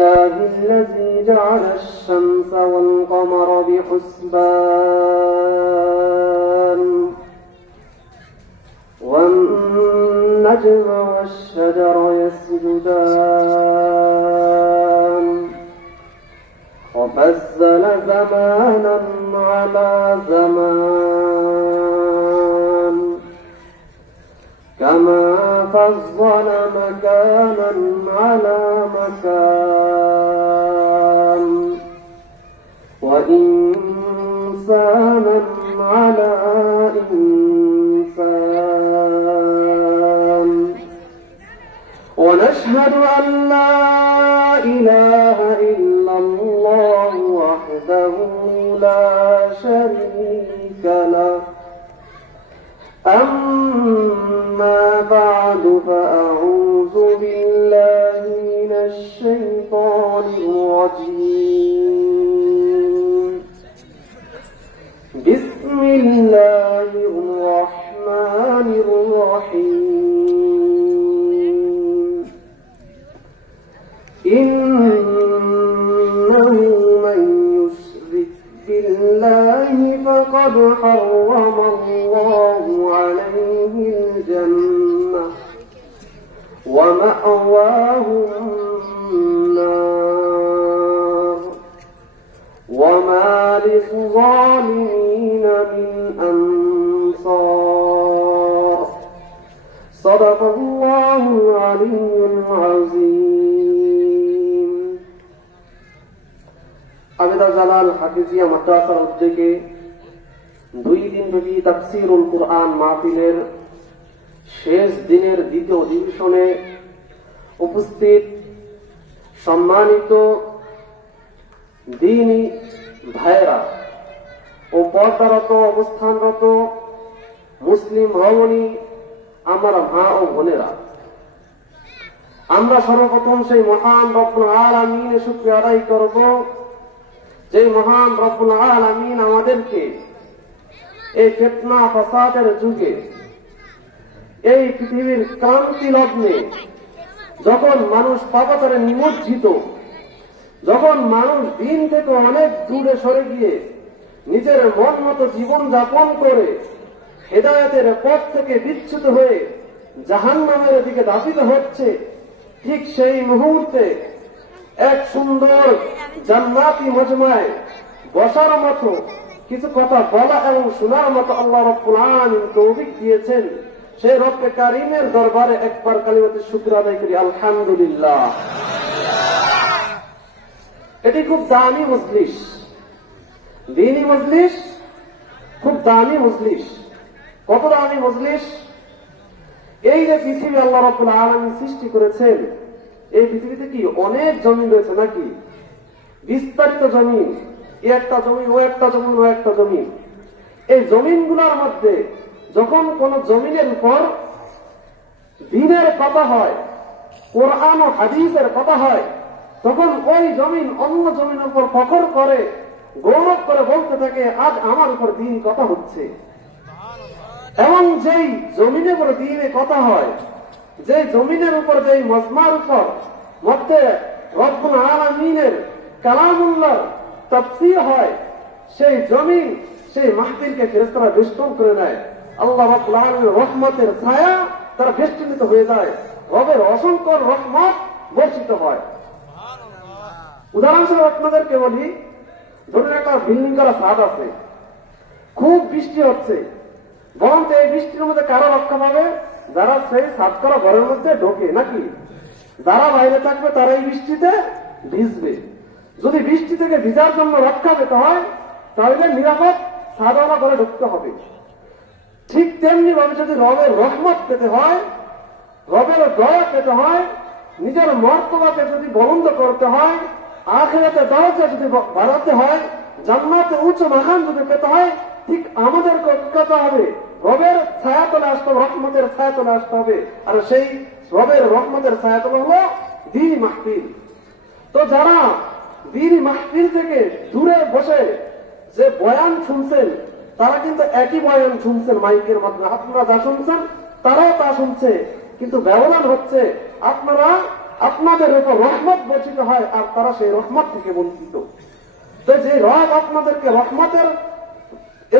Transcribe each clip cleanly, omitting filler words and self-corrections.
الذي جعل الشمس والقمر بحسبان والنجم والشجر يسجدان وفضل زمانا على زمان كما فضل مكانا على مكان وإنسانا على إنسان ونشهد أن لا إله إلا الله وحده لا شريك له أما بعد فأعوذ بالله من الشيطان الرجيم بسم الله الرحمن الرحيم إنه من يشرك بالله فقد حرم الله عليه الجنة ومأواه النار وما للظالمين من أنصار صدق الله العلي العظيم আবেদা জালাল হাফিজিয়া মাদ্রাসার উদ্যোগে 2 দিনব্যাপী তাফসীরুল কুরআন মাহফিলের শেষ দিনের দ্বিতীয় অধিবেশনে উপস্থিত সম্মানিত দ্বীনী ভাইরা ও পর্দারত অবস্থানরত মুসলিম রমণী আমার মা ও বোনেরা, আমরা সর্বপ্রথম সেই মহান রব্বুল আলামিনের শুকরিয়া আদায় করব যে মহান রব্বুল আলামিন আমাদেরকে এই ফিতনা ফাসাদের যুগে এই পৃথিবীর ক্রান্তি লগ্নে যখন মানুষ পাপাচারে নিমজ্জিত, যখন মানুষ দিন থেকে অনেক দূরে সরে গিয়ে নিজের মন মতো জীবন যাপন করে হেদায়েতের পথ থেকে বিচ্যুত হয়ে জাহান্নামের দিকে ধাবিত হচ্ছে, ঠিক সেই মুহূর্তে এক সুন্দর জান্নাতি মজমায় বসার মতো কিছু কথা বলা এবং শোনার মতো আল্লাহ রাব্বুল আলামিন তৌফিক দিয়েছেন। সেই রব্বে কারীমের দরবারে একবার কালিমাতুশ শুকর আদায় করি, আলহামদুলিল্লাহ। এটি খুব দামি মজলিস, দ্বীনী মজলিস, খুব দামি মজলিস। কত দামি মজলিস! এই যে পৃথিবী আল্লাহ রাব্বুল আলামিন সৃষ্টি করেছেন, এই পৃথিবীতে কি অনেক জমিন রয়েছে নাকি? বিস্তারিত জমিন, একটা জমিন, ও একটা জমিন, ও একটা জমিন। এই জমিনগুলোর মধ্যে যখন কোন জমিনের উপর দ্বীনের কথা হয়, কোরআন ও হাদিসের কথা হয়, তখন ওই জমিন অন্য জমিনের উপর ফখর করে, গৌরব করে বলতে থাকে, আজ আমার উপর দ্বীন কথা হচ্ছে। এবং যেই জমিনের উপর দ্বীনে কথা হয়, যে জমিনের উপর, যেই মজমার উপর মধ্যে রব্বুল আলামিনের কালামুল্লাহর তাফসীর হয়, সেই জমিন, সেই মাহফিলকে ফেরেশতারা বেষ্টন করে নেয়। আল্লাহ রাব্বুল আলামিনের রহমতের ছায়া তারা বেষ্টনিত হয়ে যায়, রবের অসংখ্য রহমত বর্ষিত হয়। উদাহরণস্বরূপ আপনাদেরকে বলি, ধরুন একটা বিল্ডিং করা ছাদ আছে, খুব বৃষ্টি হচ্ছে, বরং এই বৃষ্টির মধ্যে কারা রক্ষা পাবে? যারা সেই ছাদ করা ঘরের মধ্যে ঢোকে নাকি? যারা বাইরে থাকবে তারা এই বৃষ্টিতে ভিজবে। যদি বৃষ্টি থেকে ভিজার জন্য রক্ষা পেতে হয়, তাহলে নিরাপদ ছাদওয়ালা ঘরে ঢুকতে হবে। ঠিক তেমনি ভাবে যদি রবের রহমত পেতে হয়, রবের দয়া পেতে হয়, নিজের মর্তবাকে যদি বুলন্দ করতে হয়, আখিরাতে দরজা যদি বাড়াতে হয়, জান্নাতে উচ্চ মাকাম যদি পেতে হয়, ঠিক আমাদেরকে পেতে হবে রবের ছায়াতলে আসতে হবে, রহমতের ছায়াতলে আসতে হবে। আর সেই রবের রহমতের ছায়াতলে হলো দ্বীনী মাহফিল। তো যারা দ্বীনী মাহফিল থেকে দূরে বসে যে বয়ান শুনছেন, তারা কিন্তু একই বয়ান শুনছেন মাইকের মাধ্যমে। আপনারা যা শুনছেন তারাও তা শুনছে, কিন্তু ব্যবধান হচ্ছে আপনারা আপনাদের উপর রহমত বর্ষিত হয় আর তারা সেই রহমত থেকে বঞ্চিত। তো যে রব আপনাদেরকে রহমতের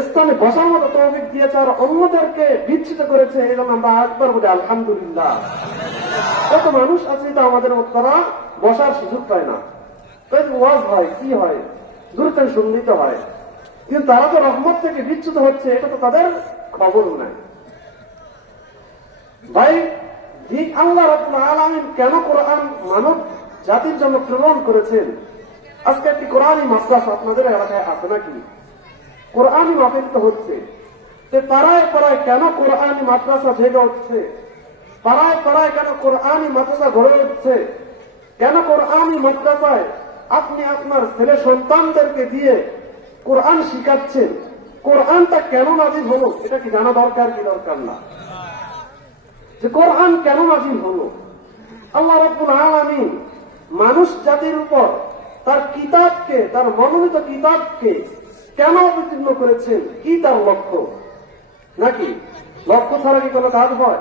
স্থানে বসার মতো তৌফিক দিয়েছে আর অন্যদেরকে বিচ্ছিত করেছে, এই জন্য আমরা একবার বলি আলহামদুলিল্লাহ। কত মানুষ আছে তো আমাদের তারা বসার সুযোগ পায় না, ওয়াজ হয় কি হয় দূরত্ব সম্মিলিত হয়, কিন্তু তারা তো রহমত থেকে বিচ্যুত হচ্ছে, এটা তো তাদের খবর নাই। ভাই আল্লাহ রাব্বুল আলামিন কেন কোরআন মানব জাতির জন্য প্রেরণ করেছেন? আজকে একটি কোরআনী মাদ্রাসা আপনাদের এলাকায় আছে নাকি? কোরআনী মাহফিল তো হচ্ছে, পাড়ায় পাড়ায় কেন কোরআনী মাদ্রাসা জেগে উঠছে? পাড়ায় পাড়ায় কেন কোরআনী মাদ্রাসা গড়ে উঠছে? কেন কোরআনী মাদ্রাসায় আপনি আপনার ছেলে সন্তানদেরকে দিয়ে কোরআন শিখাচ্ছেন? কোরআনটা কেন নাজিল হলো এটা কি জানা দরকার কি দরকার না? যে কোরআন কেন নাজিল হলো? আল্লাহ রাব্বুল আলামিন মানুষ জাতির উপর তার কিতাবকে, তার মনোনীত কিতাবকে কেন অবতীর্ণ করেছেন? কি তার লক্ষ্য? নাকি লক্ষ্য ছাড়া কি কোনো কাজ হয়?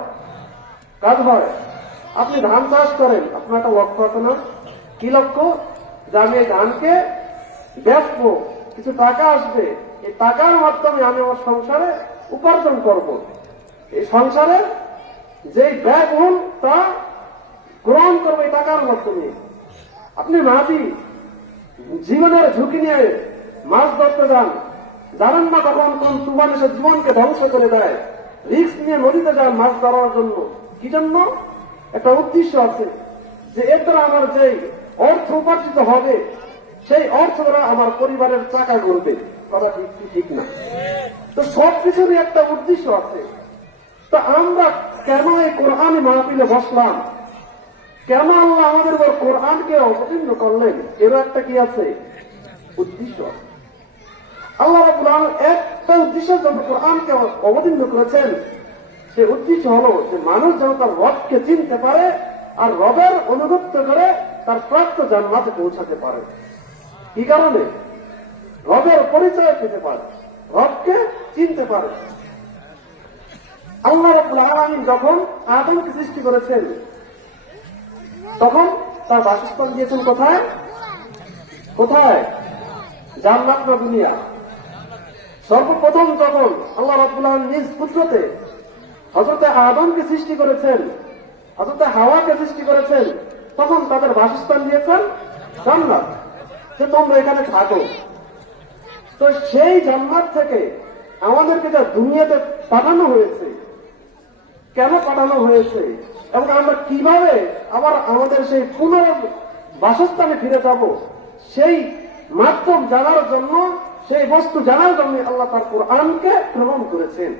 কাজ হয়? আপনি ধান চাষ করেন, আপনার একটা লক্ষ্য আছে না? কি লক্ষ্য? যে আমি এই ধানকে বেচবো, কিছু টাকা আসবে, এই টাকার মাধ্যমে আমি আমার সংসারে উপার্জন করব, এই সংসারে যে ব্যয়বহুল তা গ্রহণ করবো এই টাকার মাধ্যমে। আপনি মাঝি জীবনের ঝুঁকি নিয়ে মাছ ধরতে যান, জানেন না কখন কোন তুফান এসে জীবনকে ধ্বংস করে দেয়, রিস্ক নিয়ে নদীতে যান মাছ ধরার জন্য। কি জন্য? একটা উদ্দেশ্য আছে যে এর দ্বারা আমার যে অর্থ উপার্জিত হবে সেই অর্থ দ্বারা আমার পরিবারের চাকা ঘুরবে। কথা ঠিক না? তো সবকিছুরই একটা উদ্দেশ্য আছে। তো আমরা কেন এই কোরআনী মাহফিলে বসলাম? কেন আল্লাহ আমাদের উপর কোরআনকে অবতীর্ণ করলেন? এরও একটা কি আছে? উদ্দেশ্য আছে। আল্লাহ রাব্বুল আলামিন একটা উদ্দেশ্যের জন্য কোরআনকে অবতীর্ণ করেছেন, সে উদ্দেশ্য হলো যে মানুষ যেন তার রবকে চিনতে পারে আর রবের অনুগত্য করে তার প্রাপ্ত জান্নাতে পৌঁছাতে পারে। কি কারণে? রবের পরিচয় পেতে পারে, রবকে চিনতে পারে। আল্লাহ রাব্বুল আলামিন যখন আদমকে সৃষ্টি করেছেন তখন তার বাসস্থান দিয়েছেন কোথায়? কোথায়? জান্নাত না দুনিয়া? সর্বপ্রথম যখন আল্লাহ রাব্বুল আলামিন নিজ পুত্রতে হযরত আদমকে সৃষ্টি করেছেন, হযরত হাওয়াকে সৃষ্টি করেছেন, তখন তাদের বাসস্থান দিয়েছেন জান্নাত, যে তোমরা এখানে থাকো। তো সেই জান্নাত থেকে আমাদেরকে যা দুনিয়াতে পাঠানো হয়েছে, কেন পাঠানো হয়েছে এবং আমরা কিভাবে আবার আমাদের সেই পুনর বাসস্থানে ফিরে যাব, সেই মাধ্যম জানার জন্য, সেই বস্তু জানার জন্য আল্লাহ তার কোরআনকে প্রেরণ করেছেন।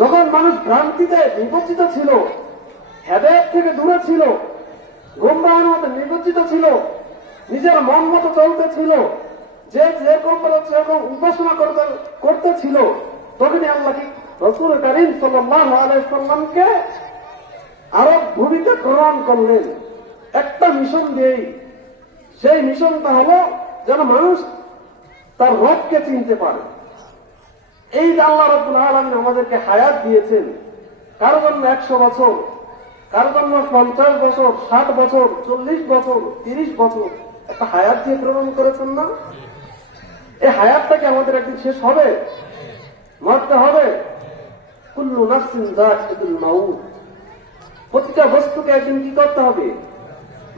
যখন মানুষ ভ্রান্তিতে নিমজ্জিত ছিল, হেদায়েত থেকে দূরে ছিল, গোমরাহের মধ্যে নিমজ্জিত ছিল, নিজের মন মতো চলতেছিল, যে যেরকম সেরকম উপাসনা করতেছিল, তখনই আল্লাহ কি রাসূল কারীম সাল্লাল্লাহু আলাইহি সাল্লামকে আরব ভূমিতে প্রেরণ করলেন একটা মিশন দিয়েই। সেই মিশনটা হলো যেন মানুষ তার রবকে চিনতে পারে। এই যে আল্লাহ রাব্বুল আলামিন আমাদেরকে হায়াত দিয়েছেন, কারো জন্য 100 বছর, কারো জন্য 50 বছর, 60 বছর, 40 বছর, 30 বছর, একটা হায়াত দিয়ে প্রেরণ করেছেন না? এই হায়াতটাকে আমাদের একদিন শেষ হবে, মরতে হবে। কুল্লু নাফসিন যায়িকাতুল মাউত, প্রতিটা বস্তুকে একদিন কি করতে হবে?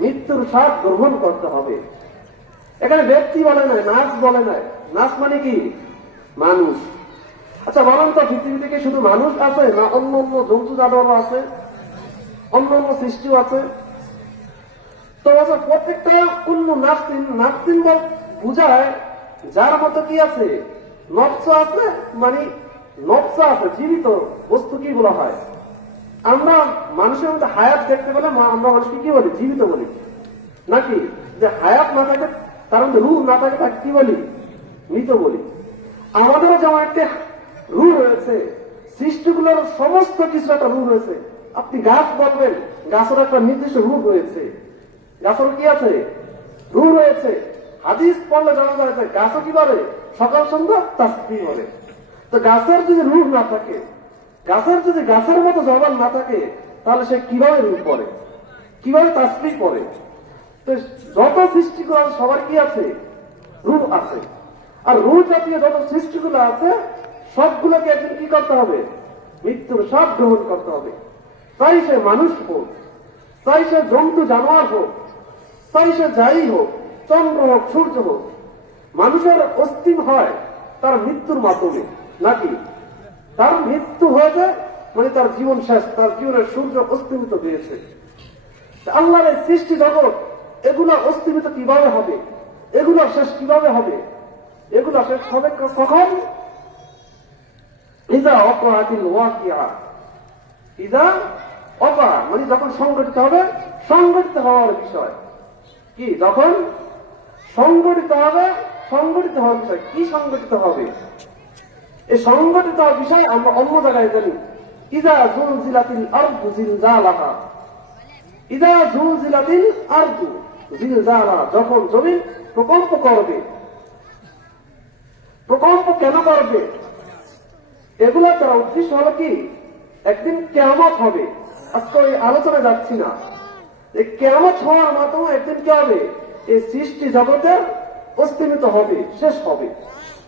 মৃত্যুর স্বাদ গ্রহণ করতে হবে। এখানে ব্যক্তি বলে নাই, নাচ বলে নাই। নাচ মানে কি? মানুষ। আচ্ছা বলেন তো, পৃথিবী থেকে শুধু মানুষ আছে না অন্য অন্য জন্তু জানোয়ার আছে, অন্য অন্য সৃষ্টিও আছে? তো প্রত্যেকটা কুল্লু নাফসিন, নাফসিন বুঝায় যার মতো কি আছে? নফস আছে, মানে নফস আছে, জীবিত বস্তু কি বলা হয়? আমরা মানুষের মধ্যে হায়াত দেখতে পেলে আমরা মানুষকে কি বলি? জীবিত বলি নাকি? যে হায়াত না থাকে, তার মধ্যে রূহ না থাকে, তাকে কি বলি? মৃত বলি। আমাদেরও যেমন একটা রূহ রয়েছে, সৃষ্টিগুলোর সমস্ত কিছু একটা রূহ রয়েছে। আপনি গাছ বলবেন, গাছের একটা নির্দিষ্ট রূহ রয়েছে, গাছের কি আছে? রূহ রয়েছে। হাদিস পড়লে জানা যায় যে গাছও কি বলে? সকাল সন্ধ্যা তাসবিহ বলে। তো গাছের যদি রূহ না থাকে, গাছের যদি গাছের মতো জবান না থাকে, তাহলে সে কিভাবে রূহ পড়ে? কিভাবে তাসবিহ পড়ে। তো যত সৃষ্টিগুলো আছে সবার কি আছে? রূহ আছে। আর রূহ জাতীয় যত সৃষ্টিগুলো আছে সবগুলোকে একদিন কি করতে হবে? মৃত্যুর স্বাদ গ্রহণ করতে হবে। চাই সে মানুষ হোক, চাই সে জন্তু জানোয়ার হোক, চাই সে যাই হোক, চন্দ্র হোক, সূর্য হোক। মানুষের অস্তিত্ব হয় তার মৃত্যুর মাধ্যমে, নাকি তার মৃত্যু হয়ে যায় মানে তার জীবন শেষ, তার জীবনের সূর্য অস্তিমিত হয়েছে। আল্লাহর এই সৃষ্টি জগৎ এগুলা অস্তিমিত কিভাবে হবে? এগুলা শেষ কিভাবে হবে? এগুলা শেষ হবে কখন? ইদা ওয়াকাআতিল ওয়াকিআ, ইদা ওয়াকা মানে যখন সংঘটিত হবে, সংঘটিত হওয়ার বিষয় কি? যখন সংঘটিত হবে, সংঘটিত হওয়ার বিষয় কি? সংঘটিত হবে এই সংঘটিত হওয়ার বিষয় আমরা অন্য জায়গায় জানি। ইদা জুলজিলাতিল আরদু জিলজালাহা, ইদা জুলজিলাতিল আরদু জিলজালাহা, যখন জমিন প্রকম্প করবে। প্রকম্প কেন করবে? এগুলা তারা উদ্দেশ্য হলো কি? একদিন কিয়ামত হবে। আজকে ওই আলোচনা যাচ্ছি না। এই কিয়ামত হওয়ার মাধ্যমে একদিন কি হবে? এই সৃষ্টি জগতের অস্তিমিত হবে, শেষ হবে।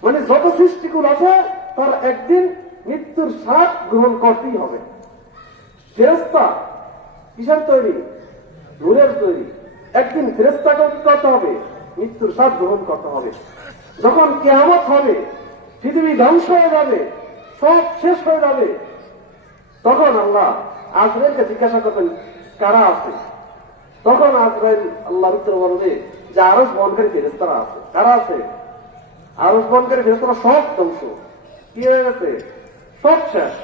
মানে যত সৃষ্টিগুলো আছে তার একদিন মৃত্যুর স্বাদ গ্রহণ করতেই হবে। ফেরেশতা কিসের তৈরি? নূরের তৈরি। একদিন ফেরেশতাকেও কি করতে হবে? মৃত্যুর স্বাদ গ্রহণ করতে হবে। যখন কিয়ামত হবে, পৃথিবী ধ্বংস হয়ে যাবে, সব শেষ হয়ে যাবে, তখন আল্লাহ আজরাইলকে জিজ্ঞাসা করবেন কারা আছে? তখন আজরাইল আল্লাহর উত্তর বলবে যে আরশ বহনকারী ফেরেশতারা আছে। কারা আছে? আরশ বহনকারী ফেরেশতারা সব ধ্বংস, কি হয়ে গেছে? সব শেষ।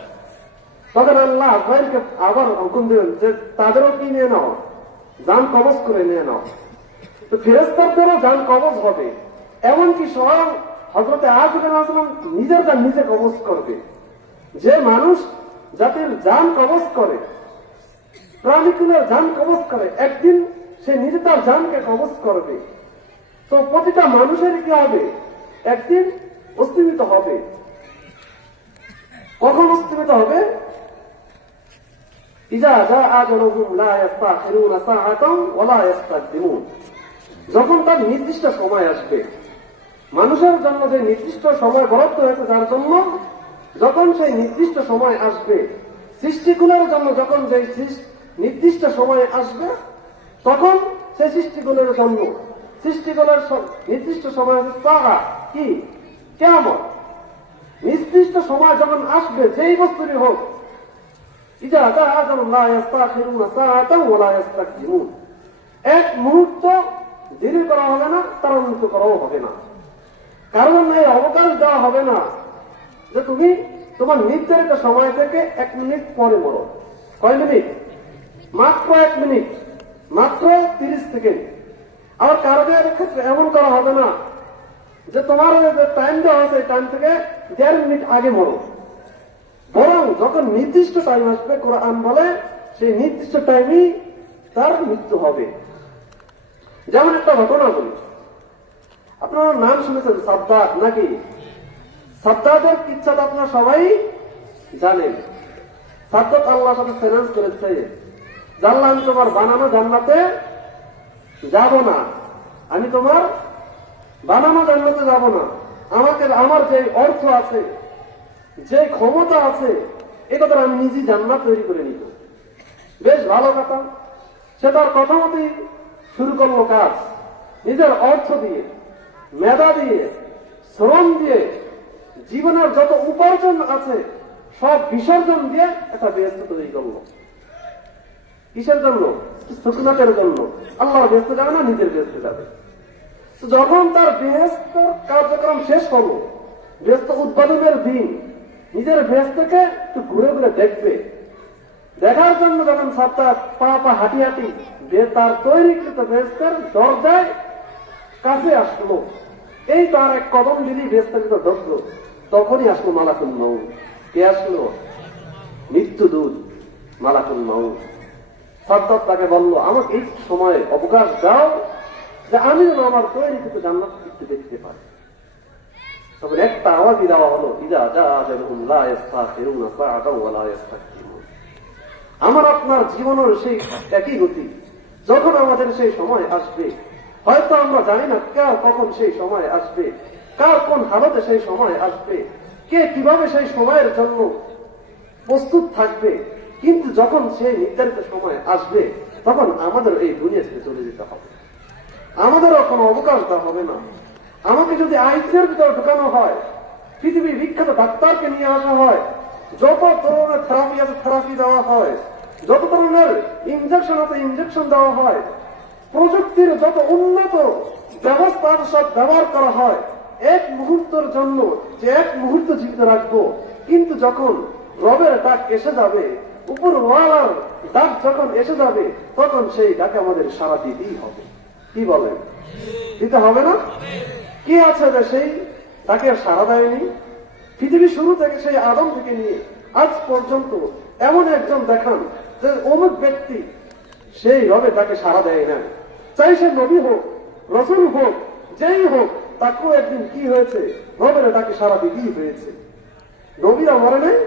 তখন আল্লাহ আজরাইলকে আবার হুকুম দেবেন যে তাদেরও কি নিয়ে নাও, জান কবজ করে নিয়ে নাও। তো ফেরেশতাদেরও জান কবজ হবে। এমনকি স্বয়ং হযরতে আদম আলাইহিস সালাম নিজের জান নিজে কবজ করবে। যে মানুষ জাতির জান কবজ করে, প্রাণীকুলের জান কবজ করে, একদিন সে নিজে তার জানকে কবজ করবে। তো প্রতিটা মানুষের কি হবে? একদিন অস্তিমিত হবে। কখন অস্তিমিত হবে? ইজা জাআ আজালুহুম লা ইস্তাখিরুনা সাআতান ওয়া লা ইস্তাকদিমুন, যখন তার নির্দিষ্ট সময় আসবে। মানুষের জন্য যে নির্দিষ্ট সময় বরাদ্দ হয়েছে যার জন্য, যখন সেই নির্দিষ্ট সময় আসবে, সৃষ্টিগুলোর জন্য যখন যে নির্দিষ্ট সময় আসবে, তখন সেই সৃষ্টিগুলোর জন্য সৃষ্টিগুলোর নির্দিষ্ট সময় আছে সাআ, কি? কিয়ামত। নির্দিষ্ট সময় যখন আসবে যেই বস্তুরই হোক, ইজা জাআ আজালুহুম লা ইস্তাখিরুনা সাআতান ওয়া লা ইস্তাকদিমুন, এক মুহূর্ত দেরি করা হবে না, তাড়াহুড়ো করাও হবে না। কারণ এই অবকাশ দেওয়া হবে না যে তুমি তোমার নির্ধারিত সময় থেকে 1 মিনিট পরে মরো। কয় মিনিট? মাত্র 1 মিনিট, মাত্র 30 সেকেন্ড। আর কারণের ক্ষেত্রে এমন করা হবে না যে তোমার যে টাইম দেওয়া হয়েছে টাইম থেকে 1.5 মিনিট আগে মরো। বরং যখন নির্দিষ্ট টাইম আসবে, কোরআন বলে সেই নির্দিষ্ট টাইমেই তার মৃত্যু হবে। যেমন একটা ঘটনা বলি, আপনারা নাম শুনেছেন সাদ্দাত, নাকি? সাদ্দাতের কিচ্ছাটা আপনারা সবাই জানেন। সাদ্দাত আল্লাহর সাথে চ্যালেঞ্জ করেছে যে আল্লাহ, আমি তোমার বানানো জান্নাতে যাব না, আমি তোমার বানানো জান্নাতে যাব না। আমাকে আমার যে অর্থ আছে, যে ক্ষমতা আছে, এ কথা আমি নিজেই জান্নাত তৈরি করে নিব। বেশ ভালো কথা। সে তার কথা মতোই শুরু করলো কাজ। নিজের অর্থ দিয়ে, মেধা দিয়ে, শ্রম দিয়ে, জীবনের যত উপার্জন আছে সব বিসর্জন দিয়ে একটা বেহেশত তৈরি করলো। কিসের জন্য? সুকুনাতের জন্য। আল্লাহর বেহেশতে যাবে না, নিজের বেহেশতে যাবে। যখন তার বেহেশত কার্যক্রম শেষ হলো, বেহেশত উদ্বোধনের দিন, নিজের বেহেশতকে একটু ঘুরে ঘুরে দেখবে। দেখার জন্য যখন সাদ্দাত পা পা হাঁটি হাঁটি তার তৈরিকৃত বেহেশতের দরজায় কাছে আসলো, এই তার এক কদম দিলি বেহেশতের ভিতর ঢুকলো, তখনই আসলো মালাকুল মউত। কে আসলো? মৃত্যুদূত মালাকুল মউত। সাদ্দাত তাকে বলল, আমাকে এই সময়ে অবকাশ দাও যে আমি যেন আমার তৈরিকৃত জান্নাত একটু দেখতে পারি। তখন একটা আওয়াজই দেওয়া হলো, ইজা জাআ আজালুহুম লা ইস্তাখিরুনা সাআতান ওয়া লা ইস্তাকদিমুন। আমার আপনার জীবনের সেই একই গতি, যখন আমাদের সেই সময় আসবে, হয়তো আমরা জানি না কার কখন সেই সময় আসবে, কার কোন হালতে সেই সময় আসবে, কে কিভাবে সেই সময়ের জন্য প্রস্তুত থাকবে, কিন্তু যখন সেই নির্ধারিত সময় আসবে তখন আমাদের এই দুনিয়া থেকে চলে যেতে হবে, আমাদেরও কোনো অবকাশ দেওয়া হবে না। আমাকে যদি আইসিইউর ভিতরে ঢোকানো হয়, পৃথিবীর বিখ্যাত ডাক্তারকে নিয়ে আসা হয়, যত ধরনের থেরাপি আছে থেরাপি দেওয়া হয়, যত ধরনের ইনজেকশন আছে ইনজেকশন দেওয়া হয়, প্রযুক্তির যত উন্নত ব্যবস্থা সব ব্যবহার করা হয় এক মুহূর্তের জন্য, যে এক মুহূর্ত জীবিত রাখবো, কিন্তু যখন রবের ডাক এসে যাবে, উপর ওয়ালার ডাক যখন এসে যাবে, তখন সেই ডাকে আমাদের সাড়া দিতেই হবে। কি বলেন, দিতে হবে না? কি আছে যে সেই ডাকে সাড়া দেয়নি? পৃথিবী শুরু থেকে সেই আদম থেকে নিয়ে আজ পর্যন্ত এমন একজন দেখান যে অমুক ব্যক্তি সেই রবে তাকে সাড়া দেয় না, চাই সে নবী হোক, রসুল হোক, যেই হোক, তাকেও একদিন কি হয়েছে, রবের তাকে সাড়া দিতেই হয়েছে। নবীরা মরে নাই,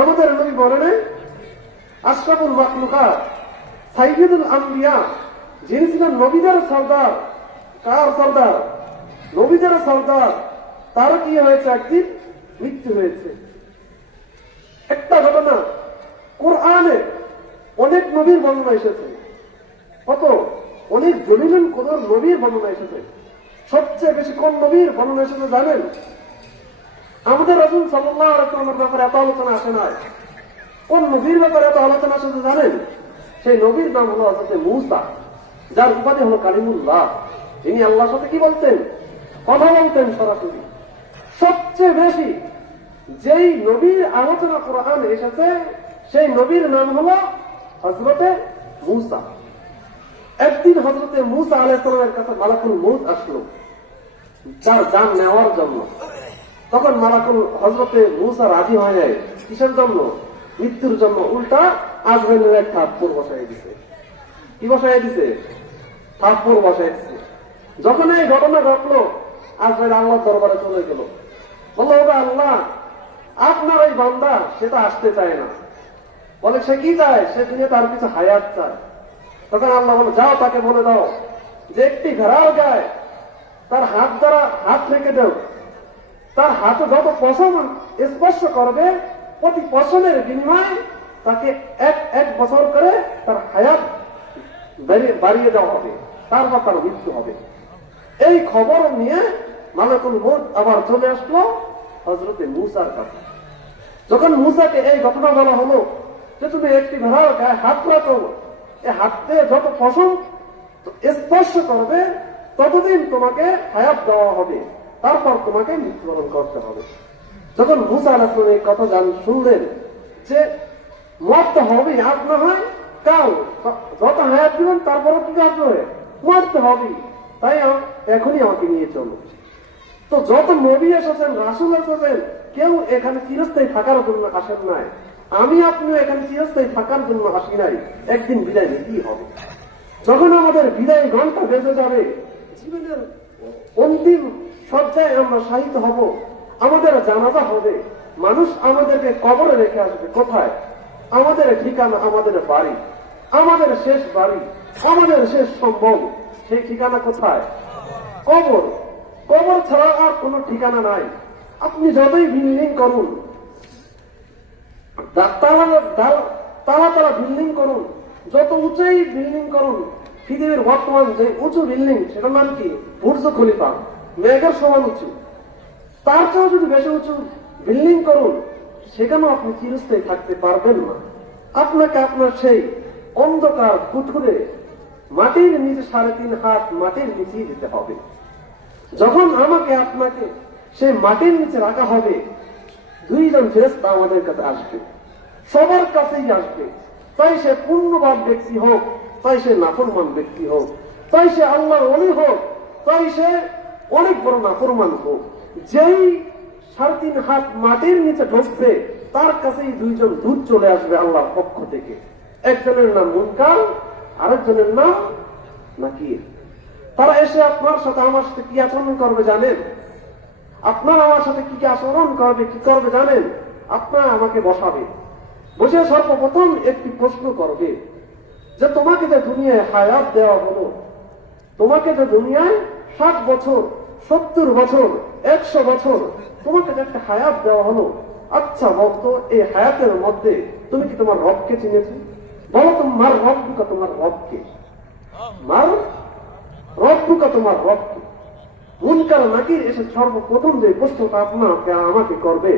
আমাদের নবী মরে নাই। আশরাফুল মাখলুকাত সাইয়্যিদুল আম্বিয়া, যিনি ছিলেন নবীদের সর্দার, কার সর্দার? নবীদের সর্দার, তার কি হয়েছে, একদিন মৃত্যু হয়েছে। একটা ঘটনা, কোরআনে অনেক নবীর বর্ণনা এসেছে, কত অনেক দলিলুল কদর নবীর বর্ণনা এসেছে। সবচেয়ে বেশি কোন নবীর বর্ণনা এসেছে জানেন? আমাদের রাসূল সাল্লাল্লাহু আলাইহি ওয়াসাল্লামের ব্যাপারে এত আলোচনা আসে না। কোন নবীর ব্যাপারে এত আলোচনা এসেছে জানেন? সেই নবীর নাম হলো হযরত মূসা, যার উপাধি হলো কালিমুল্লাহ। যিনি আল্লাহর সাথে কি বলতেন? কথা বলতেন সরাসরি। সবচেয়ে বেশি যেই নবীর আলোচনা কোরআনে এসেছে সেই নবীর নাম হলো হযরতে মূসা। একদিন হযরতে মূসা আলাইহিস সালামের কাছে মালাকুল মউত আসলো তার জান নেওয়ার জন্য। তখন মালাকুল হযরতে মূসা রাজি হয় নাই। কিসের জন্য? মৃত্যুর জন্য। উল্টা আজরাইলের এক থাপ্পড় বসাই দিছে। কি বসাই দিছে? থাপ্পড় বসাই দিছে। যখন এই ঘটনা ঘটলো, আজরাইল আল্লাহর দরবারে চলে গেল, বলল, আল্লাহ, আপনার এই বান্দা সেটা আসতে চায় না। বলে, সে কি চায়? সে দুনিয়া তার কিছু হায়াত চায়। তখন আল্লাহ বলে, যাও তাকে বলে দাও যে একটি ঘোড়ার গায়ে তার হাত দ্বারা হাত রেখে দাও, তার হাতে যত পশম স্পর্শ করবে প্রতি পশমের বিনিময়ে তাকে এক বছর করে তার হায়াত বাড়িয়ে দেওয়া হবে, তারপর তার মৃত্যু হবে। এই খবর নিয়ে মালাকুল মউত আবার চলে আসলো হযরতে মূসার কাছে। যখন মূসাকে এই ঘটনা বলা হলো যে তুমি একটি ঘোড়ার গায়ে হাত রাখো, এই হাতে যত পশম স্পর্শ করবে ততদিন তোমাকে হায়াত দেওয়া হবে, তারপর তোমাকে মৃত্যুবরণ করতে হবে। যখন মূসা আলাইহিস সালাম এই কথা শুনলেন যে মরতে হবে, আজ না হয় কাল, যত হায়াত দিবেন তারপরও কি করতে হবে? মরতে হবে, তাই এখনই আমাকে নিয়ে চলো। তো যত নবী এসেছেন, রাসূল এসেছেন, কেউ এখানে চিরস্থায়ী থাকার জন্য আসেন নাই। আমি আপনিও এখানে চিরস্থায়ী থাকার জন্য আসি নাই, একদিন বিদায় নিতেই হবে। যখন আমাদের বিদায় ঘন্টা বেজে যাবে, জীবনের অন্তিম সজ্জায় আমরা শায়িত হব, আমাদের জানাজা হবে, মানুষ আমাদেরকে কবরে রেখে আসবে। কোথায়? আমাদের ঠিকানা, আমাদের বাড়ি, আমাদের শেষ বাড়ি, আমাদের শেষ সম্ভব, সেই ঠিকানা কোথায়? কবর। কবর ছাড়া আর কোনো ঠিকানা নাই। আপনি যতই বিল্ডিং করুন, তারা বিল্ডিং করুন, যত উঁচুই বিল্ডিং করুন, পৃথিবীর বর্তমান যে উঁচু বিল্ডিং সেটার নাম কি? বুর্জ খলিফা, মেঘের সমান উঁচু। তার চেয়েও যদি বেশি উঁচু বিল্ডিং করুন, সেখানেও আপনি চিরস্থায়ী থাকতে পারবেন না। আপনাকে আপনার সেই অন্ধকার কুঠুরে মাটির নিচে 3.5 হাত মাটির নিচেই দিতে হবে। যখন আমাকে আপনাকে সেই মাটির নিচে রাখা হবে, দুইজন ফেরেশতা আমাদের কাছে আসবে, সবার কাছেই আসবে, চাই সে পুণ্যবান ব্যক্তি হোক, চাই সে নাফরমান ব্যক্তি হোক, চাই সে আল্লাহর ওলি হোক, চাই সে অনেক বড় নাফরমান হোক। যেই 3.5 হাত মাটির নিচে ঢুকবে তার কাছেই দুইজন দূত চলে আসবে আল্লাহর পক্ষ থেকে। একজনের নাম মুনকার, আরেকজনের নাম নাকির। তারা এসে আপনার সাথে আমার সাথে কি আচরণ করবে জানেন? আপনার আমার সাথে কি কি আচরণ করবে, কি করবে জানেন? আপনার আমাকে বসাবে, বসে সর্বপ্রথম একটি প্রশ্ন করবে যে তোমাকে যে দুনিয়ায় হায়াত দেওয়া হলো, তোমাকে যে দুনিয়ায় 60 বছর, 70 বছর, 100 বছর তোমাকে যে একটা হায়াত দেওয়া হলো, আচ্ছা বলতো এই হায়াতের মধ্যে তুমি কি তোমার রবকে চিনেছো? বলো তোমার রব্বুকা, তোমার রবকে, মার রব্বুকা, তোমার রবকে। মুনকার নাকির এসে সর্বপ্রথম যে প্রশ্নটা আপনাকে আমাকে করবে,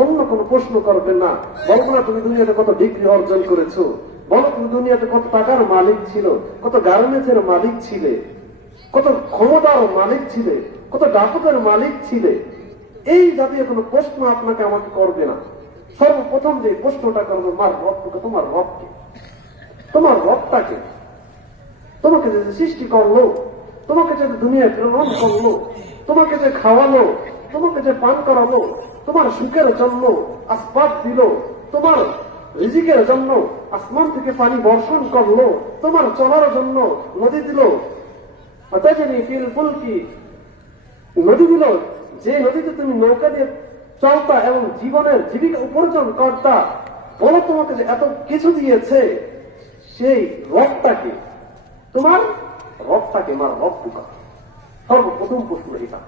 অন্য কোনো প্রশ্ন করবে না। বলবো না তুমি দুনিয়াতে কত ডিগ্রি অর্জন করেছো, বলো তুমি দুনিয়াতে কত টাকার মালিক ছিল, কত গার্মেন্টসের মালিক ছিলে, কত ক্ষমতার মালিক ছিলে, কত ডাকুতের মালিক ছিলে। এই জাতীয় কোনো প্রশ্ন আপনাকে আমাকে করবে না। সর্বপ্রথম যে প্রশ্নটা করবো, মার রবকে, তোমার রবকে, তোমার রবটাকে। তোমাকে যে সৃষ্টি করলো, তোমাকে যে দুনিয়ায় প্রেরণ করলো, তোমাকে যে খাওয়ালো, তোমাকে যে পান করালো, তোমার সুখের জন্য আসবাব দিল, তোমার রিজিকের জন্য আসমান থেকে পানি বর্ষণ করলো, তোমার চলার জন্য নদী দিল, নদী দিল, যে নদীতে তুমি নৌকা দিয়ে চলতা এবং জীবনের জীবিকা উপার্জন করতা। বলো তোমাকে যে এত কিছু দিয়েছে, সেই রবটাকে, তোমার রবটাকে, মার রব্বুকা। সর্বপ্রথম প্রশ্ন এটা।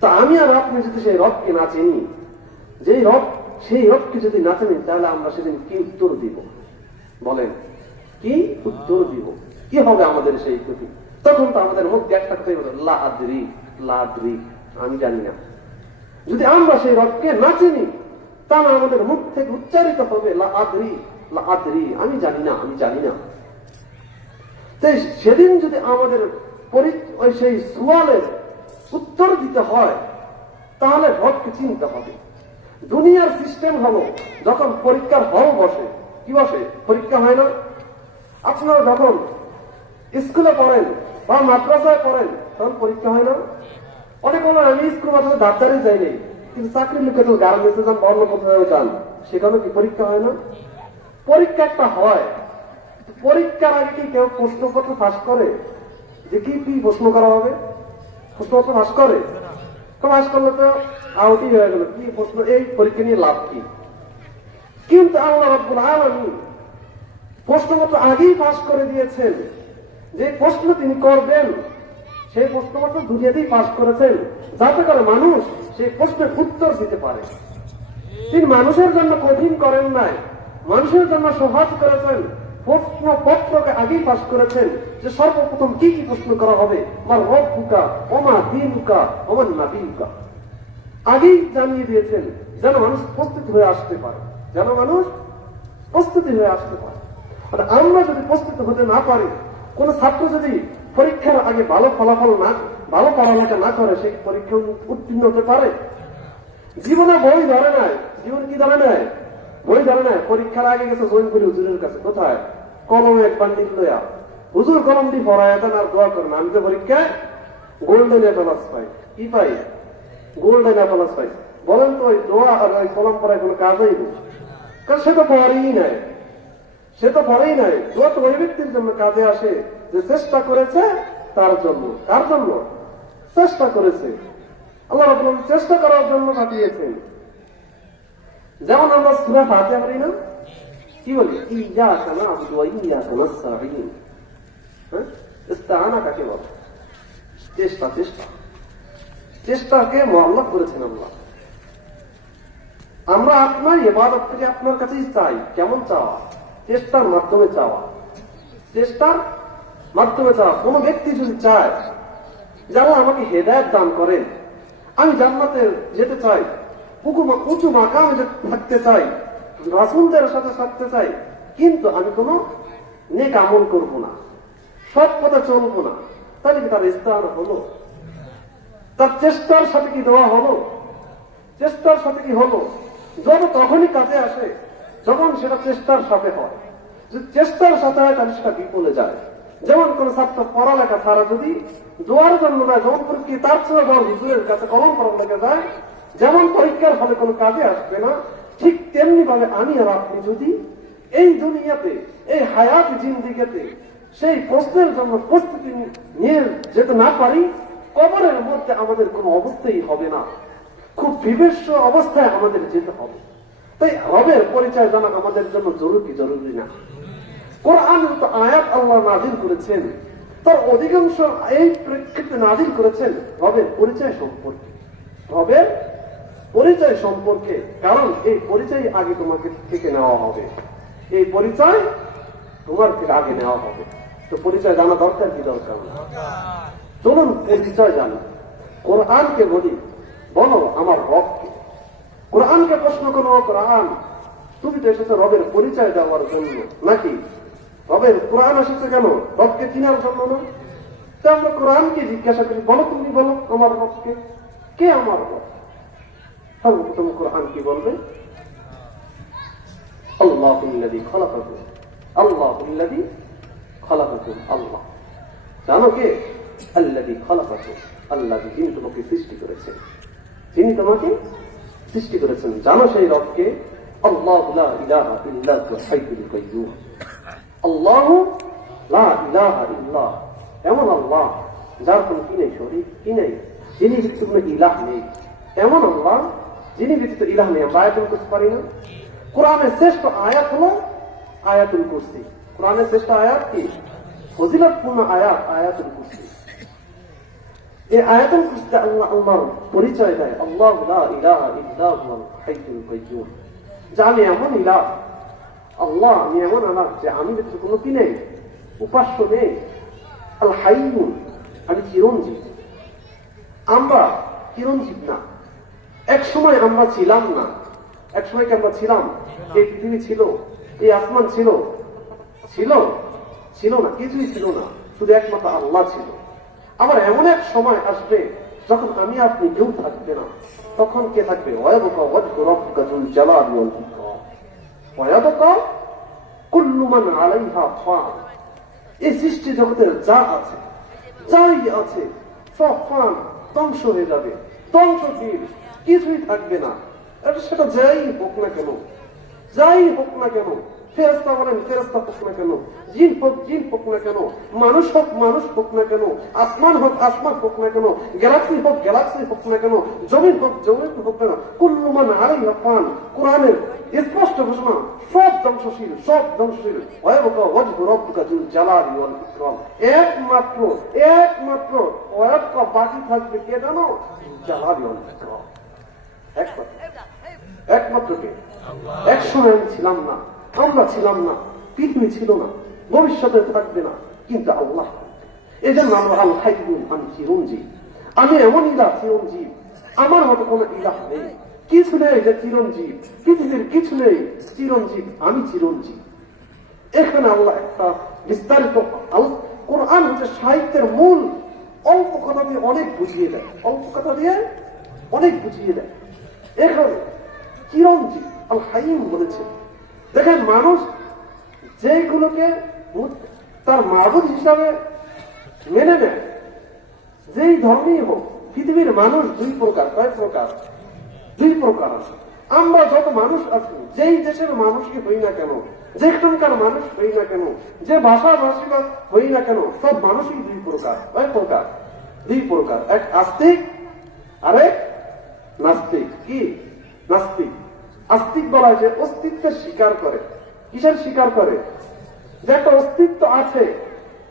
তা আমি আর আপনি যদি সেই রবকে না চিনি, যেই রব, সেই রবকে যদি না চিনি, তাহলে আমরা সেদিন কি উত্তর দিব? বলেন, কি উত্তর দিব? কি হবে আমাদের সেই প্রতি? তখন তো আমাদের মধ্যে একটা কথাই বলে, লা আদরি, লা আদরি, আমি জানি না। যদি আমরা সেই রবকে না চিনি, তাহলে আমাদের মুখ থেকে উচ্চারিত হবে লা আদরি, লা আদরি, আমি জানি না, আমি জানি না। তাই সেদিন যদি আমাদের সেই সুয়ালের উত্তর দিতে হয়, তাহলে রবকে চিনতে হবে। দুনিয়ার সিস্টেম হলো, যখন পরীক্ষার হল বসে, কি বসে? পরীক্ষা হয় না? আপনারা যখন স্কুলে পড়েন বা মাদ্রাসায় পড়েন, তখন পরীক্ষা হয় না? অনেক বলেন আমি স্কুল মাদ্রাসা ডাক্তারে যাইনি, কিন্তু চাকরির লোকে তো গার্মেন্টসে যান, অন্য কোথাও যান, সেখানে কি পরীক্ষা হয় না? পরীক্ষা একটা হয়। পরীক্ষার আগে কি কেউ প্রশ্নপত্র ফাঁস করে যে কি কি প্রশ্ন করা হবে? প্রশ্নপত্র ফাঁস করে? ফাঁস করলে তো আউটই হয়ে গেল, কি প্রশ্ন, এই পরীক্ষা নিয়ে লাভ কি? কিন্তু আল্লাহ রাব্বুল আলামিন প্রশ্নপত্র আগেই ফাঁস করে দিয়েছেন। যে প্রশ্ন তিনি করবেন, সেই প্রশ্নপত্র দুনিয়াতেই পাস করেছেন, যাতে করে মানুষ সেই প্রশ্নের উত্তর দিতে পারে। তিনি মানুষের জন্য কঠিন করেন নাই, মানুষের জন্য সহজ করেছেন। প্রশ্নপত্রকে আগেই পাস করেছেন যে সর্বপ্রথম কি কি প্রশ্ন করা হবে, আমার রব্বুকা, ওমা দীনুকা, ওমান নাবিয়ুকা, আগেই জানিয়ে দিয়েছেন, যেন মানুষ প্রস্তুত হয়ে আসতে পারে, যেন মানুষ প্রস্তুতি হয়ে আসতে পারে। আর আমরা যদি প্রস্তুত হতে না পারি, কোন ছাত্র যদি পরীক্ষার আগে ভালো ফলাফল না, ভালো পড়ালেখা না করে, সে পরীক্ষা উত্তীর্ণ হতে পারে? জীবনে বই ধরে নাই, জীবন কি ধরে নাই? বই ধরে নাই। পরীক্ষার আগে গেছে জৈনপুরি হুজুরের কাছে, কোথায়? কলম এক বান্ডিল লইয়া, হুজুর কলমটি পড়ায় দেন আর দোয়া করেন, আমি তো পরীক্ষায় গোল্ডেন অ্যাপেলাস পাই। কি পাই? গোল্ডেন অ্যাপেলাস পাই। বলেন তো ওই দোয়া আর ওই কলম পড়ায় কোনো কাজই নেই, কারণ সে তো পড়েই নাই, সে তো পড়েই নাই। দোয়া তো ওই ব্যক্তির জন্য কাজে আসে যে চেষ্টা করেছে তার জন্য। কার জন্য চেষ্টা করেছে? আল্লাহ রাব্বুল চেষ্টা করার জন্য পাঠিয়েছেন। যেমন আমরা সূরা ফাতিহা পড়ি না, কি বলি? ইয়্যাকা না'বুদু ওয়া ইয়্যাকা নাস্তাঈন। ইস্তাআনা কাকে বলে? চেষ্টা। চেষ্টাকে মুআল্লাক করেছেন আল্লাহ। আমরা আপনার ইবাদত থেকে আপনার কাছেই চাই। কেমন চাওয়া? চেষ্টার মাধ্যমে চাওয়া, চেষ্টার মাধ্যমে চাওয়া। কোন ব্যক্তি যদি চায় যে আল্লাহ আমাকে হেদায়েত দান করেন, আমি জান্নাতে যেতে চাই, উঁচু মাকামে থাকতে চাই, রাসূলদের সাথে থাকতে চাই, কিন্তু আমি কোন নেক আমল করব না, সৎ পথে চলবো না, তাহলে কি তার ইস্তেহারা হলো? তার চেষ্টার সাথে কি দেওয়া হলো? চেষ্টার সাথে কি হলো? যত তখনই কাজে আসে যখন সেটা চেষ্টার সাথে হয়। যদি চেষ্টার সাথে হয় তাহলে সেটা বিফলে যায়। যেমন কোন ছাত্র পড়ালেখা ছাড়া যদি দোয়ার জন্য যায়, যেমন করে কি তার চেয়ে বড় হুজুরের কাছে কলম পড়ালেখা যায়, যেমন পরীক্ষার ফলে কোনো কাজে আসবে না, ঠিক তেমনি ভাবে আমি আর আপনি যদি এই দুনিয়াতে, এই হায়াত জিন্দিগিতে সেই প্রশ্নের জন্য প্রস্তুতি নিয়ে যেতে না পারি, কবরের মধ্যে আমাদের কোনো অবস্থাই হবে না, খুব বিভৎস অবস্থায় আমাদের যেতে হবে। তাই রবের পরিচয় জানা আমাদের জন্য জরুরি না? কোরআন যত আয়াত আল্লাহ নাজিল করেছেন তার অধিকাংশ এই প্রেক্ষিতে নাজিল করেছেন রবের পরিচয় সম্পর্কে, রবের পরিচয় সম্পর্কে। কারণ এই পরিচয় আগে তোমাকে থেকে নেওয়া হবে, এই পরিচয় তোমার থেকে আগে নেওয়া হবে। তো পরিচয় জানা দরকার কি দরকার না? চলুন পরিচয় জানি। কোরআনকে বলি, বলো আমার রবকে। কোরআনকে প্রশ্ন করো, কোরআন তুমি তো এসেছো রবের পরিচয় দেওয়ার জন্য নাকি? রবের কোরআন এসেছে কেন? রবকে চিনার জন্য না? তো আমরা কোরআনকে জিজ্ঞাসা করি, বলো তুমি বলো আমার রবকে, কে আমার রব? সর্বপ্রথম কোরআন কি বলবে? আল্লাহুল্লাযী খালাকাকুম, আল্লাহুল্লাযী খালাকাকুম। আল্লাহ জানো কে? আল্লাযী খালাকাকুম, আল্লাহ যিনি তোমাকে সৃষ্টি করেছেন, যিনি তোমাকে সৃষ্টি করেছেন। জানো সেই রবকে? আল্লাহু লা ইলাহা ইল্লা হুয়াল হাইয়ুল কাইয়্যুম। আল্লাহু লা ইলাহা ইল্লাহ, এমন আল্লাহ যার কোন কি নেই, শরীক কি নেই, যিনি ব্যতীত কোন ইলাহ নেই, এমন আল্লাহ যিনি ব্যতীত ইলাহ নেই। আমরা আয়াতুল কুরসি পারি না? কোরআনের শ্রেষ্ঠ আয়াত হলো আয়াতুল কুরসি। কোরআনের শ্রেষ্ঠ আয়াত কি? ফজিলতপূর্ণ আয়াত আয়াতুল কুরসি। এই আয়াতুল কুরসিতে আল্লাহ আল্লাহর পরিচয় দেয়, আল্লাহু লা ইলাহা ইল্লা হুয়াল হাইয়ুল কাইয়্যুম, যে আমি এমন ইলাহ, আল্লাহ আমি এমন আল্লাহ যে আমি ব্যতীত কোনো কি নেই, উপাস্য নেই। আল হাইয়ুন, আমি চিরঞ্জীব। আমরা চিরঞ্জীব না, এক সময় আমরা ছিলাম না। এক সময় কি আমরা ছিলাম? এই পৃথিবী ছিল, এই আসমান ছিল, ছিল ছিল না, কিছুই ছিল না, শুধু একমাত্র আল্লাহ ছিল। আবার এমন এক সময় আসবে যখন আমি আপনি কেউ থাকবে না, তখন কে থাকবে? ওয়ায়াবকা ওয়াজহু রাব্বিকা যুল জালালি ওয়াল ইকরাম, ওয়ায়াবকা কুল্লু মান আলাইহা ফান। এই সৃষ্টি জগতের যা আছে, যাই আছে, সব ফান, ধ্বংস হয়ে যাবে, ধ্বংসশীল, কিছুই থাকবে না। সেটা যাই হোক না কেন, যাই হোক না কেন, ফেরেশতা বলেন ফেরেশতা হোক না কেন, জিন হোক না কেন, মানুষ হোক না কেন, আসমান হোক না কেন, গ্যালাক্সি হোক না কেন, জমিন হোক না কেন, কুল্লু মান আলাইহা ফান। কোরআনের স্পষ্ট ঘোষণা, সব ধ্বংসশীল, সব ধ্বংসশীল। ওয়ায়াবকা ওয়াজহু রাব্বিকা যুল জালালি ওয়াল ইকরাম। একমাত্র ওয়ায়াবকা, বাকি থাকবে কে জানো? জালালি ওয়াল ইকরাম, একমাত্র কে? এক সময় আমি ছিলাম না, আমরা ছিলাম না, পৃথিবী ছিল না, ভবিষ্যতে থাকবে না, কিন্তু আল্লাহ থাকবে। এই জন্য আমরা আল হাইয়ুন, আমি চিরঞ্জীব। আমি এমন ইলাহ, চিরঞ্জীব, আমার মতো কোন ইলাহ নেই, কিছু নেই যে চিরঞ্জীব, পৃথিবীর কিছু নেই চিরঞ্জীব, আমি চিরঞ্জীব। এখানে আল্লাহ একটা বিস্তারিত, কোরআন হচ্ছে সাহিত্যের মূল। অল্প কথা দিয়ে অনেক বুঝিয়ে দেয়, অল্প কথা দিয়ে অনেক বুঝিয়ে দেয়। এখানে চিরঞ্জীব আল হাইয়ুন বলেছে। দেখেন, মানুষ যেগুলোকে তার মাবুদ হিসাবে মেনে নেয়, যেই ধর্মেই হোক, পৃথিবীর মানুষ দুই প্রকার। কয় প্রকার? দুই প্রকার আছে। আমরা যত মানুষ আছি, যেই দেশের মানুষই হই না কেন, যেখানকার মানুষ হই না কেন, যে ভাষাভাষী হই না কেন, সব মানুষই দুই প্রকার। কয় প্রকার? দুই প্রকার। এক আস্তিক, আরেক নাস্তিক। কি নাস্তিক? আস্তিক বলা হয় যে অস্তিত্বের স্বীকার করে। কিসের স্বীকার করে? যে একটা অস্তিত্ব আছে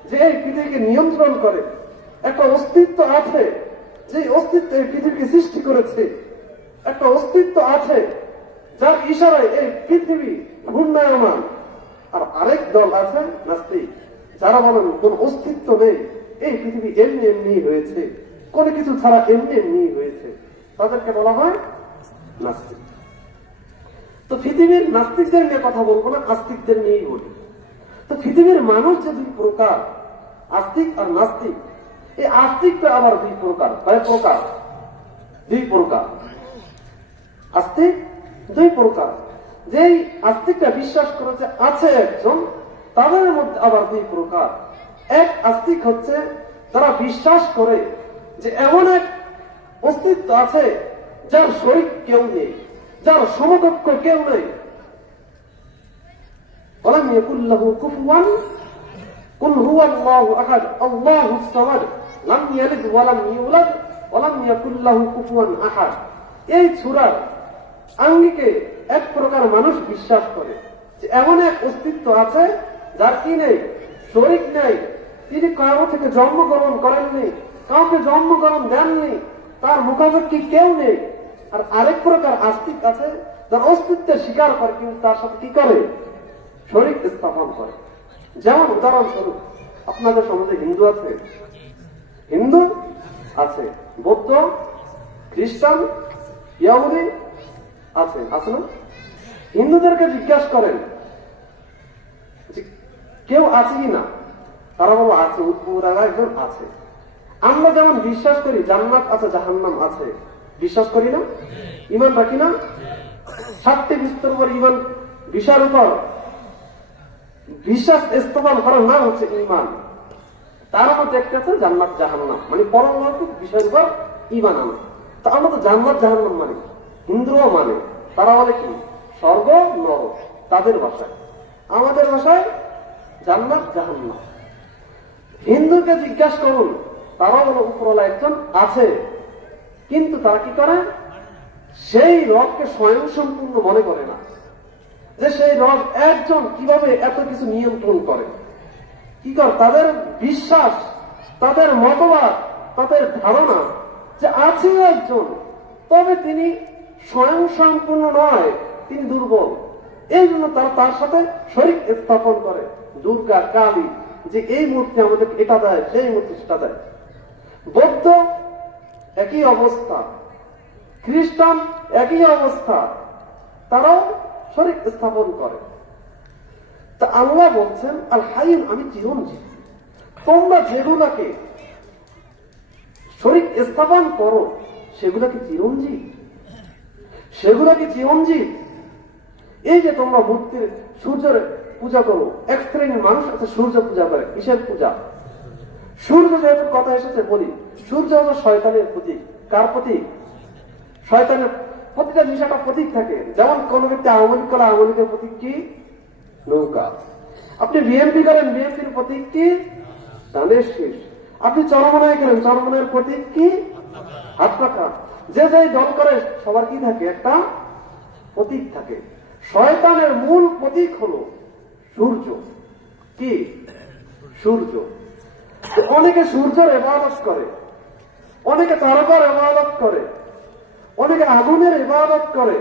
যে এই পৃথিবীকে নিয়ন্ত্রণ করে, একটা অস্তিত্ব আছে যে অস্তিত্ব এই পৃথিবীকে সৃষ্টি করেছে, একটা অস্তিত্ব আছে যার ইশারায় এই পৃথিবী ঘূর্ণায়মান। আর আরেক দল আছে নাস্তিক, যারা বলেন কোন অস্তিত্ব নেই, এই পৃথিবী এমনি এমনি হয়েছে, কোন কিছু ছাড়া এমনি এমনি হয়েছে, তাদেরকে বলা হয় নাস্তিক। তো পৃথিবীর নাস্তিকদের নিয়ে কথা বলবো না, আস্তিকদের নিয়েই বলি। তো পৃথিবীর মানুষ যে দুই প্রকার, আস্তিক আর নাস্তিক, এই আস্তিকটা আবার দুই প্রকার। কয় প্রকার? দুই প্রকার। আস্তিক দুই প্রকার। যেই আস্তিকটা বিশ্বাস করেছে আছে একজন, তাদের মধ্যে আবার দুই প্রকার। এক আস্তিক হচ্ছে যারা বিশ্বাস করে যে এমন এক অস্তিত্ব আছে যার শরীক কেউ নেই, যার সমকক্ষ কেউ নেই। ওয়ালাম ইয়াকুল লাহু কুফুয়ান, কুল হুয়াল্লাহু আহাদ, আল্লাহুস সামাদ, লাম ইয়ালিদ ওয়ালাম ইউলাদ, ওয়ালাম ইয়াকুল লাহু কুফুয়ান আহাদ। এই সূরার আঙ্গিকে এক প্রকার মানুষ বিশ্বাস করে যে এমন এক অস্তিত্ব আছে যার কি নেই, শরীক নেই, তিনি কারো থেকে জন্মগ্রহণ করেননি, কাউকে জন্মগ্রহণ দেননি, তার মুখাপেক্ষী কেউ নেই। আর আরেক প্রকার আস্তিক আছে যার অস্তিত্বের স্বীকার করে কিন্তু তার সাথে কি করে, শরীক স্থাপন করে। যেমন উদাহরণস্বরূপ আপনাদের সমাজে হিন্দু আছে, হিন্দু আছে, বৌদ্ধ, খ্রিস্টান, ইহুদি আছে, আছে না? হিন্দুদেরকে জিজ্ঞাসা করেন কেউ আছে কি না, তারা বলো আছে, উৎপুরারা একজন আছে। আমরা যেমন বিশ্বাস করি জান্নাত আছে, জাহান্নাম আছে, বিশ্বাস করি না, ইমান রাখি না? 7টি বিষয়ের উপর ইমান, বিষয়ের উপর বিশ্বাস স্থাপন করার নাম হচ্ছে ইমান। তার মধ্যে একটা আছে জান্নাত জাহান্নাম, মানে পরলৌকিক বিষয়ের উপর ইমান আনা। তা আমরা তো জান্নাত জাহান্নাম মানে, হিন্দুও মানে, তারা বলে কি স্বর্গ নরক, তাদের ভাষায়। আমাদের ভাষায় জান্নাত জাহান্নাম। হিন্দুকে জিজ্ঞাসা করুন, তারা বলো উপরওয়ালা একজন আছে, কিন্তু তারা কি করে, সেই রবকে স্বয়ং সম্পূর্ণ মনে করে না, যে সেই রব একজন কিভাবে এত কিছু নিয়ন্ত্রণ করে। কি করে তাদের বিশ্বাস, তাদের মতবাদ, তাদের ধারণা যে আছে একজন, তবে তিনি স্বয়ং সম্পূর্ণ নয়, তিনি দুর্বল। এই জন্য তারা তার সাথে শরীক স্থাপন করে, দুর্গা, কালী, যে এই মূর্তি আমাদের এটা দেয়, সেই মূর্তি সেটা দেয়। বৌদ্ধ একই অবস্থা, খ্রিস্টান একই অবস্থা, তারাও শরীক স্থাপন করে। তা আল্লাহ বলছেন আল হাইয়ুন, আমি চিরঞ্জীব। তোমরা যেগুলাকে শরীক স্থাপন করো সেগুলা কি চিরঞ্জীব? সেগুলা কি চিরঞ্জীব? এই যে তোমরা মূর্তির, সূর্যের পূজা করো, এক শ্রেণীর মানুষ আছে সূর্য পূজা করে। কিসের পূজা? সূর্য যেহেতু কথা এসেছে বলি, সূর্য হলো শয়তানের প্রতীক। কার প্রতীক? শয়তানের। প্রতিটা জিনিসটা প্রতীক থাকে। যেমন কোন ব্যক্তি আওয়ামী লীগ করে, আওয়ামী লীগের প্রতীক কি? নৌকা। আপনি বিএনপি করেন, বিএনপির প্রতীক কি? ধানের শীষ। আপনি চরমনায় করেন, চরমনায়ের প্রতীক কি? হাত পাখা। যে যে দল করে সবার কি থাকে? একটা প্রতীক থাকে। শয়তানের মূল প্রতীক হলো সূর্য। কি? সূর্য। অনেকে সূর্যের ইবাদত করে, অনেকে তারকার ইবাদত করে, অনেকে আগুনের ইবাদত করে,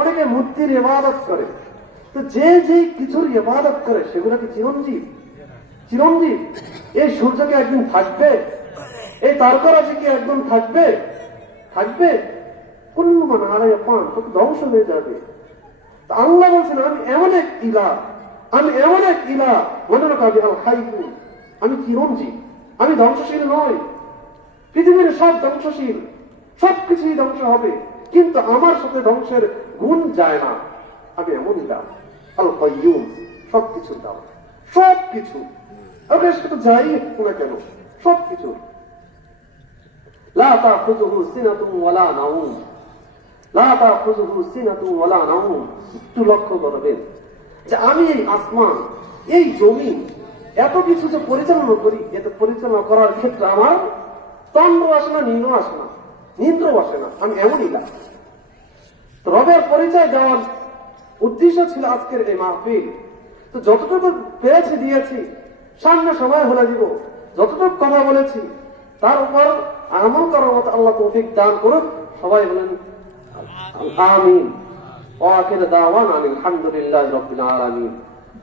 অনেকে মূর্তির ইবাদত করে। তো যে যে কিছুর ইবাদত করে সেগুলো কি চিরঞ্জীব? চিরঞ্জীব। এই সূর্যকে একদিন থাকবে, এই তারকারাজি কি একদিন থাকবে? থাকবে। কুল্লু মান আলাইহা ফান, তো ধ্বংস হয়ে যাবে। তা আল্লাহ বলছেন আমি এমন এক ইলাহ, আমি এমন এক ইলাহ, মনে রাখো আমি আল হাইয়ুন, আমি চিরঞ্জীব, আমি ধ্বংসশীল নই। পৃথিবীর সব ধ্বংসশীল, সবকিছুই ধ্বংস হবে, কিন্তু আমার সাথে ধ্বংসের গুণ যায় না। আমি এমন ইলাহ আল কাইয়ুম, সবকিছুর দাম, সবকিছু আপনার সাথে যাই একটু না কেন, সবকিছু। লা তাখুযুহু সিনাতুন ওয়ালা নাওম, লা তাখুযুহু সিনাতুন ওয়ালা নাওম। একটু লক্ষ্য করবেন যে আমি এই আসমান, এই জমিন, এত কিছু যে পরিচালনা করি, এত পরিচালনা করার ক্ষেত্রে আমার তন্দ্র আসে না, নিম্ন আসে না, নিদ্র আসে না। আমি এমনই না। রবের পরিচয় দেওয়ার উদ্দেশ্য ছিল আজকের এই মাহফিল। তো যতটুকু পেরেছি দিয়েছি, সামনে সময় হলে দিব। যতটুকু কথা বলেছি তার উপর আমল করার মতো আল্লাহ তৌফিক দান করুন। সবাই বলেন আমিন। ওয়া আখিরু দাওয়ানা আলহামদুলিল্লাহি রাব্বিল আলামিন।